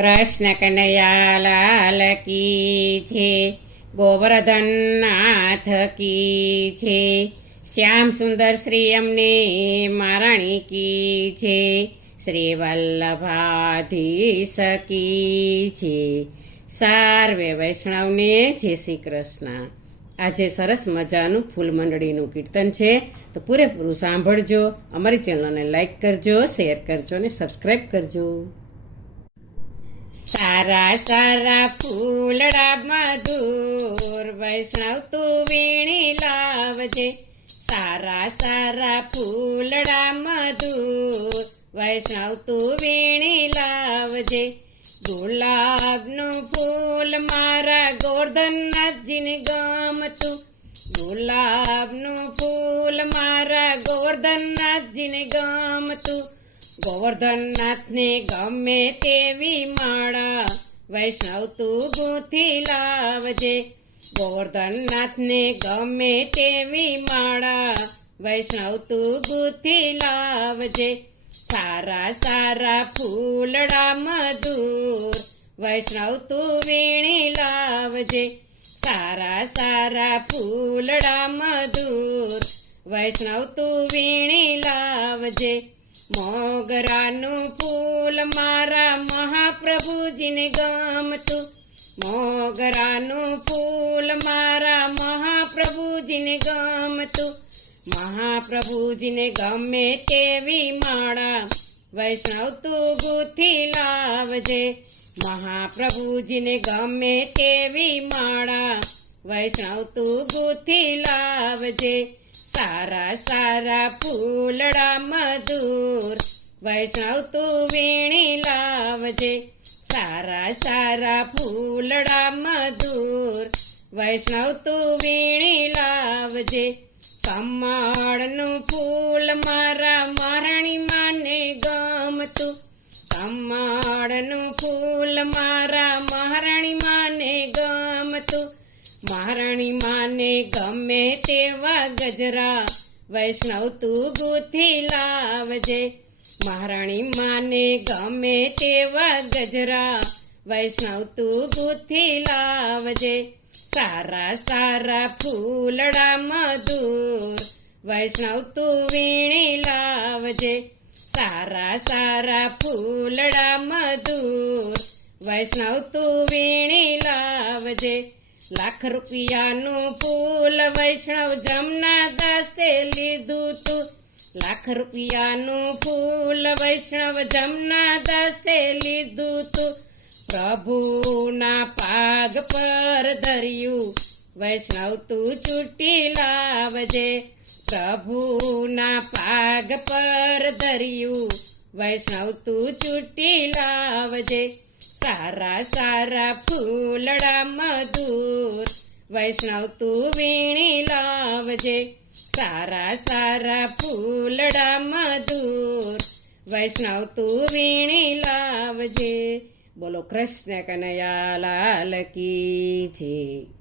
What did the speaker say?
કૃષ્ણ કનૈયા લાલ કી છે, ગોવર્ધન નાથ કી છે, શ્યામ સુંદર શ્રી અમને મહારાણી કી છે, શ્રી વલ્લભાધીશ કી છે. સાર્વે વૈષ્ણવને જય શ્રી કૃષ્ણ. આજે સરસ મજાનું ફૂલ મંડળીનું કીર્તન છે, તો પૂરેપૂરું સાંભળજો. અમારી ચેનલને લાઈક કરજો, શેર કરજો અને સબસ્ક્રાઈબ કરજો. સારા સારા ફૂલડા મધુર વૈષ્ણવ તું વીણી લાવજે. સારા સારા ફૂલડા મધુર વૈષ્ણવ તું વીણી લાવજે. ગુલાબનું ફૂલ મારા ગોવર્ધનનાથજીને ગમતું, ગુલાબનું ફૂલ મારા ગોવર્ધનનાથજીને ગમતું. ગોવર્ધનનાથને ગમે તેવી માળા વૈષ્ણવ તું ગૂંથી લાવજે. ગોવર્ધનનાથને ગમે તેવી માળા વૈષ્ણવ તું ગૂંથી લાવજે. સારા સારા ફૂલડા મધુર વૈષ્ણવ તું વીણી લાવજે. સારા સારા ફૂલડા મધુર વૈષ્ણવ તું વીણી લાવજે. મોગરાનું ફૂલ મારા મહાપ્રભુજીને ગમતું, મોગરાનું ફૂલ મારા મહાપ્રભુજીને ગમતું. મહાપ્રભુજીને ગમે તેવી માળા વૈષ્ણવ તું ગૂંથી લાવજે. મહાપ્રભુજીને ગમે તેવી માળા વૈષ્ણવ તું ગૂંથી લાવજે. સારા સારા ફૂલડા મધુર વૈષ્ણવ તું વીણી લાવજે. સારા સારા ફૂલડા મધુર વૈષ્ણવ તું વીણી લાવજે. કમળનું ફૂલ મારા મહારાણી માને ગમતું, કમળનું ફૂલ મારા મહારાણી માને ગમતું. મહારાણી માને ગમે તેવા ગજરા વૈષ્ણવ તું ગૂંથી લાવજે. મહારાણી માને ગમે તેવા ગજરા વૈષ્ણવ તું ગૂંથી લાવજે. સારા સારા ફૂલડા મધુર વૈષ્ણવ તું વીણી લાવજે. સારા સારા ફૂલડા મધુર વૈષ્ણવ તું વીણી લાવજે. લાખ રૂપિયાનું ફૂલ વૈષ્ણવ જમના દાસે લીધું તું, લાખ રૂપિયાનું ફૂલ વૈષ્ણવ જમના દાસે લીધું તું. પ્રભુના પાગ પર ધર્યું વૈષ્ણવ તું ચૂંટી લાવજે. પ્રભુના પાગ પર ધર્યું વૈષ્ણવ તું ચૂંટી લાવજે. સારા સારા ફૂલડા મધુર વૈષ્ણવ તું વીણી લાવજે. સારા સારા ફૂલડા મધુર વૈષ્ણવ તું વીણી લાવજે. બોલો કૃષ્ણ કનૈયા લાલ કી જય.